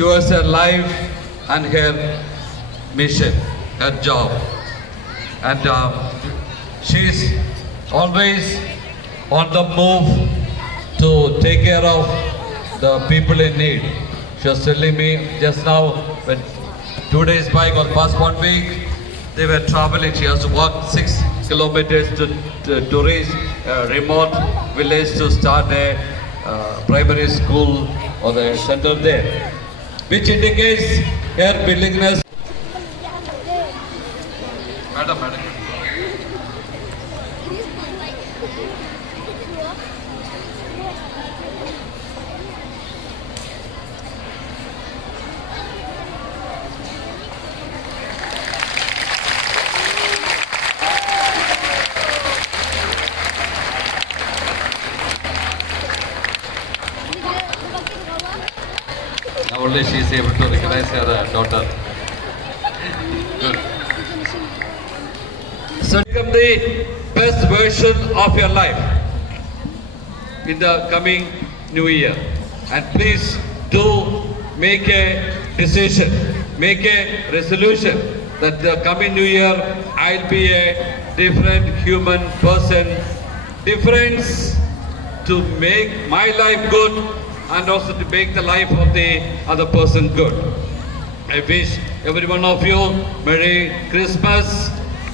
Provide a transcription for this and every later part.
towards her life and her mission, her job. And she's always on the move to take care of the people in need. She was telling me just now, when 2 days back or past 1 week, they were traveling. She has to walk 6 kilometers to reach a remote village to start a primary school or the center there, which indicates her willingness. Madam. Now only she is able to recognize her daughter. Good. So become the best version of your life in the coming new year. And please do make a decision, make a resolution that the coming new year I'll be a different human person, difference to make my life good and also to make the life of the other person good. I wish every one of you Merry Christmas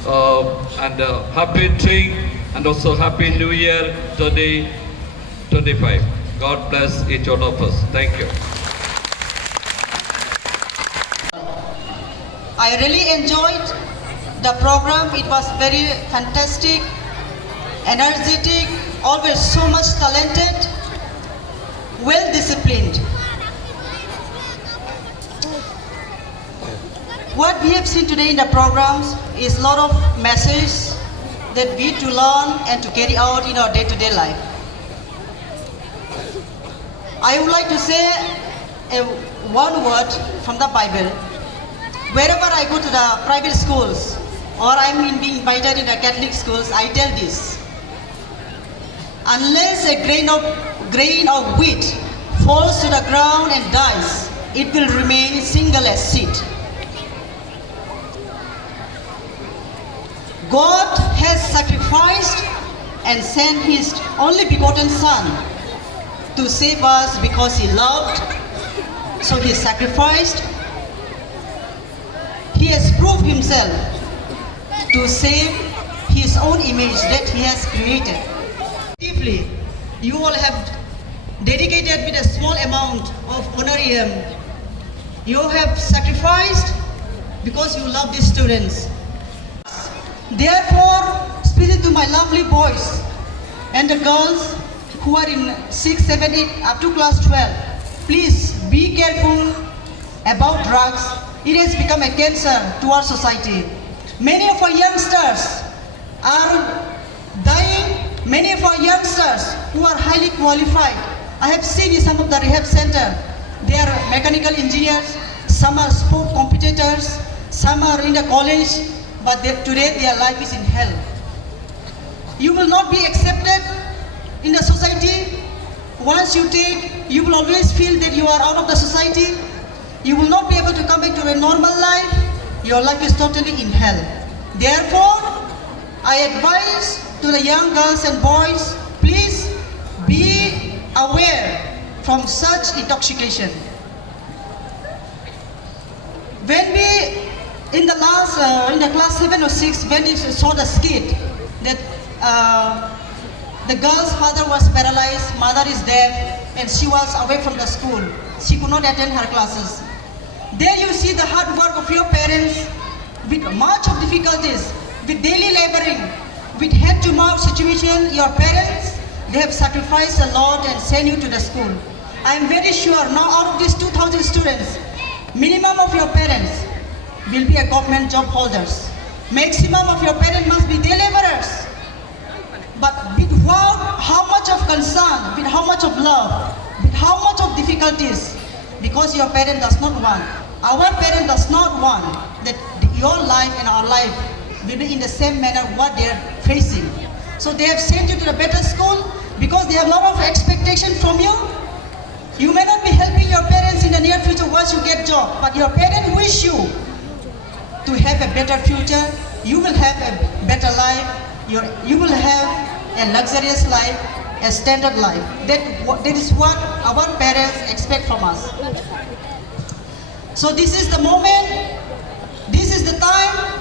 and Happy Tree and also Happy New Year 2025. God bless each one of us. Thank you. I really enjoyed the program. It was very fantastic, energetic, always so much talented, well disciplined. What we have seen today in the programs is a lot of messages that we to learn and to carry out in our day-to-day life. I would like to say one word from the Bible. Wherever I go to the private schools or I'm being invited in the Catholic schools, I tell this: unless a grain of wheat falls to the ground and dies, it will remain single as seed. God has sacrificed and sent His only begotten Son to save us because He loved, so He sacrificed. He has proved Himself to save His own image that He has created. Deeply, you all have dedicated with a small amount of honorarium. You have sacrificed because you love these students. Therefore, speaking to my lovely boys and the girls who are in 6, 7, 8 up to class 12, please be careful about drugs. It has become a cancer to our society. Many of our youngsters are dying. Many of our youngsters who are highly qualified, I have seen in some of the rehab center, they are mechanical engineers, some are sport competitors, some are in the college, but today their life is in hell. You will not be accepted in the society. Once you take, you will always feel that you are out of the society. You will not be able to come back to a normal life. Your life is totally in hell. Therefore, I advise to the young girls and boys, please be aware from such intoxication. When we, in the class 7 or 6, when we saw the skit that the girl's father was paralyzed, mother is deaf, and she was away from the school. She could not attend her classes. There you see the hard work of your parents with much of difficulties, with daily laboring, with hand-to-mouth situation. Your parents, they have sacrificed a lot and sent you to the school. I am very sure now out of these 2,000 students, minimum of your parents will be a government job holders. Maximum of your parents must be day laborers. But with how much of concern, with how much of love, with how much of difficulties, because your parent does not want, our parent does not want that your life and our life will be in the same manner what they are facing. So they have sent you to the better school because they have a lot of expectation from you. You may not be helping your parents in the near future once you get job, but your parents wish you to have a better future. You will have a better life. You will have a luxurious life, a standard life. That is what our parents expect from us. So this is the moment, this is the time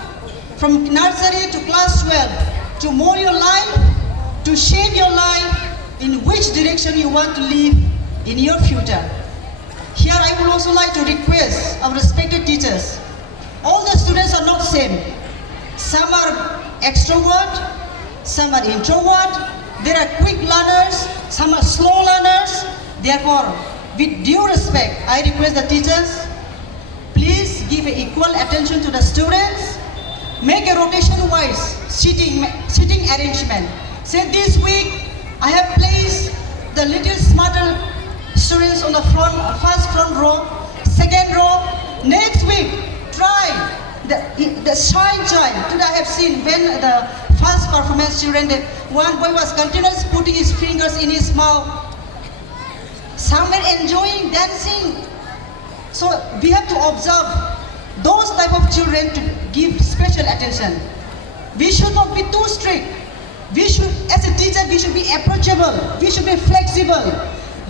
from nursery to class 12 to mold your life, to shape your life in which direction you want to live in your future. Here I would also like to request our respected teachers. All the students are not same. Some are extrovert, some are introvert, there are quick learners, some are slow learners. Therefore, with due respect, I request the teachers, please give equal attention to the students. Make a rotation-wise sitting arrangement. Say this week, I have placed the little smarter students on the first front row, second row. Next week, try the shy child. Today I have seen when the first performance children, one boy was continuously putting his fingers in his mouth. Some were enjoying dancing. So we have to observe those type of children to give special attention. We should not be too strict. We should, as a teacher, we should be approachable. We should be flexible.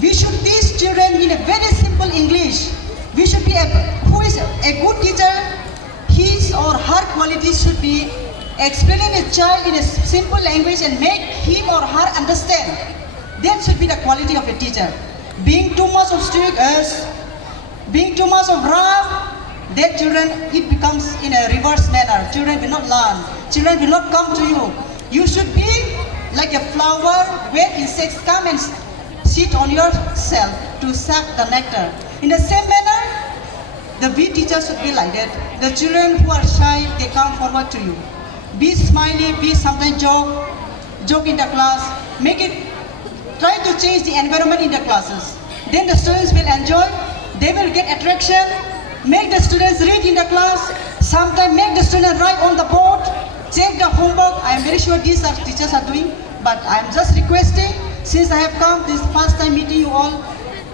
We should teach children in a very simple English. We should be, who is a good teacher, his or her qualities should be explaining a child in a simple language and make him or her understand. That should be the quality of a teacher. Being too much of strict as being too much of rough, that children, it becomes in a reverse manner. Children will not learn. Children will not come to you. You should be like a flower where insects come and sit on yourself to suck the nectar. In the same manner, the we teachers should be like that. The children who are shy, they come forward to you. Be smiley, be sometimes joke in the class. Try to change the environment in the classes. Then the students will enjoy. They will get attraction. Make the students read in the class. Sometimes make the students write on the board. Check the homework. I am very sure these are teachers are doing. But I am just requesting, since I have come this first time meeting you all,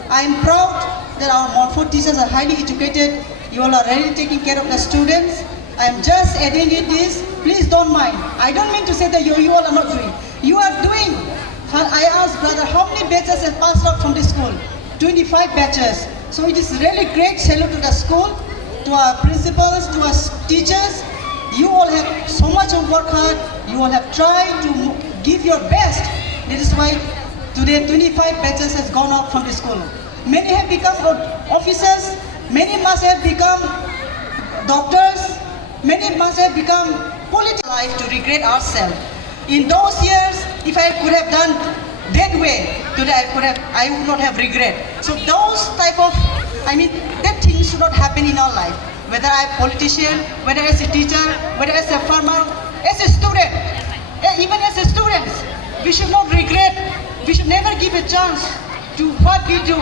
I am proud that our Montfort teachers are highly educated. You all are really taking care of the students. I am just adding it this. Please don't mind. I don't mean to say that you all are not doing. You are doing. I asked brother, how many batches have passed out from the school? 25 batches. So it is really great salute to the school, to our principals, to our teachers. You all have so much of work hard. You all have tried to give your best. That is why today 25 batches has gone out from the school. Many have become officers. Many must have become doctors. Many must have become political life to regret ourselves. In those years, if I could have done that way, today I would not have regret. So those type of, that things should not happen in our life. Whether I'm a politician, whether as a teacher, whether as a farmer, as a student, even as a student, we should not regret. We should never give a chance to what we do.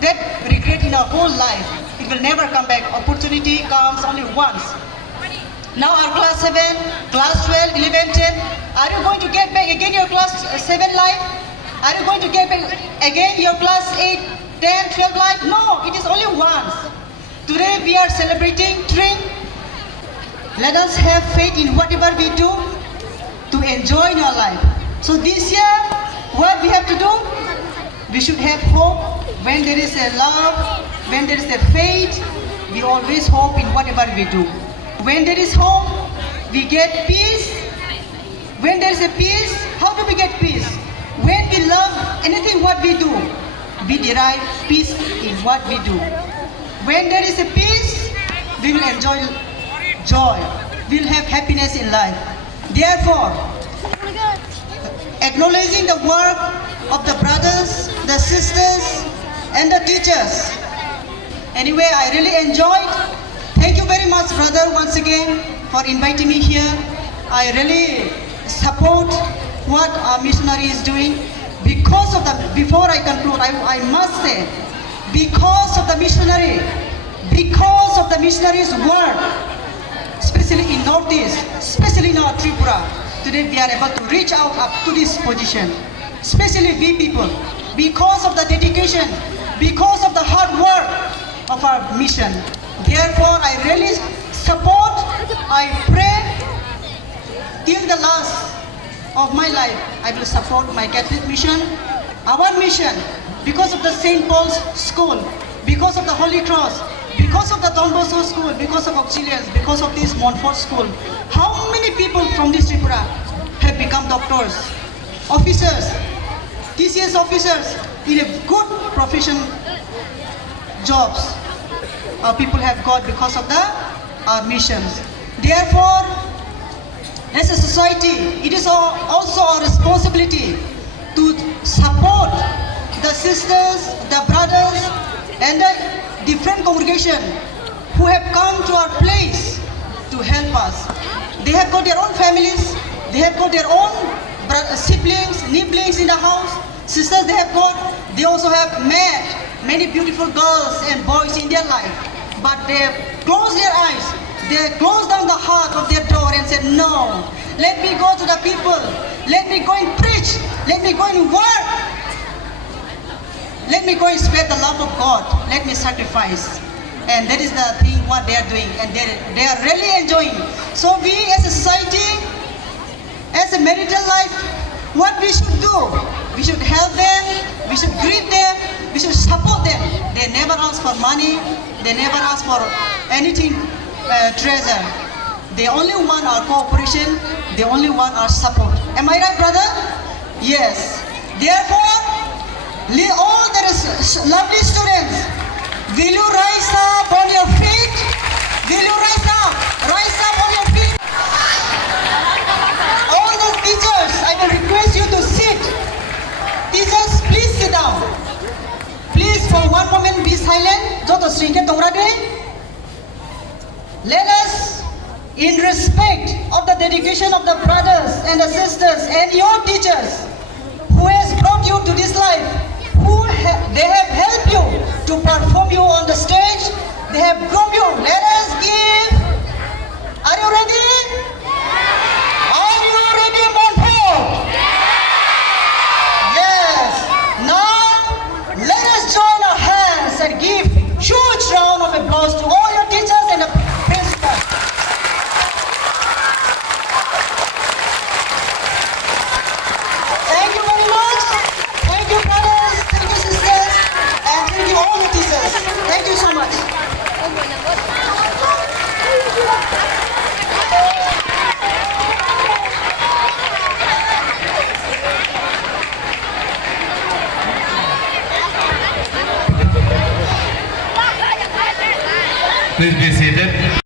That regret in our whole life, it will never come back. Opportunity comes only once. Now our class 7, class 12, 11, 10, are you going to get back again your class 7 life? Are you going to get back again your class 8, 10, 12 life? No, it is only once. Today we are celebrating Tring. Let us have faith in whatever we do to enjoy in our life. So this year, what we have to do? We should have hope. When there is a love, when there is a faith, we always hope in whatever we do. When there is hope, we get peace. When there is a peace, how do we get peace? When we love anything what we do, we derive peace in what we do. When there is a peace, we will enjoy joy. We will have happiness in life. Therefore, acknowledging the work of the brothers, the sisters, and the teachers. Anyway, I really enjoyed. Thank you very much, brother, once again for inviting me here. I really support what our missionary is doing. Because of the, before I conclude, I must say, because of the missionaries' work, especially in Northeast, especially in our Tripura, today we are able to reach out up to this position, especially we people, because of the dedication, because of the hard work of our mission. Therefore, I really support, I pray till the last of my life, I will support my Catholic mission, our mission, because of the St. Paul's School, because of the Holy Cross, because of the Don Bosco School, because of Auxiliaries, because of this Montfort School. How many people from this Tripura have become doctors, officers, TCS officers in a good profession jobs people have got because of the missions. Therefore, as a society, it is also our responsibility to support the sisters, the brothers, and the different congregation who have come to our place to help us. They have got their own families, they have got their own siblings, nibblings in the house, sisters they also have met many beautiful girls and boys in their life, but they close their eyes, they close down the heart of their door and said, no, let me go to the people, let me go and preach, let me go and work, let me go and spread the love of God, let me sacrifice. And that is the thing what they are doing, and they are really enjoying. So we as a society, as a marital life, what we should do, we should help them, we should greet them, we should support them. They never ask for money, they never ask for anything treasure. They only want our cooperation, they only want our support. Am I right, brother? Yes. Therefore, all the lovely students, will you rise up on your feet? Will you rise up? Rise up on your feet. All the teachers, I will request you to sit. Teachers, please sit down. Please, for one moment, be silent. Let us, in respect of the dedication of the brothers and the sisters and your teachers who has brought you to this life, they have helped you to perform you on the stage, they have grown you. Let us give. Are you ready? Are you ready, Montfort? Yes. Now, let us join our hands and give huge round of applause to all your teachers and the principals. Thank you very much. Thank you, brothers. Thank you, sisters. And thank you, all the teachers. Thank you so much. Please be seated.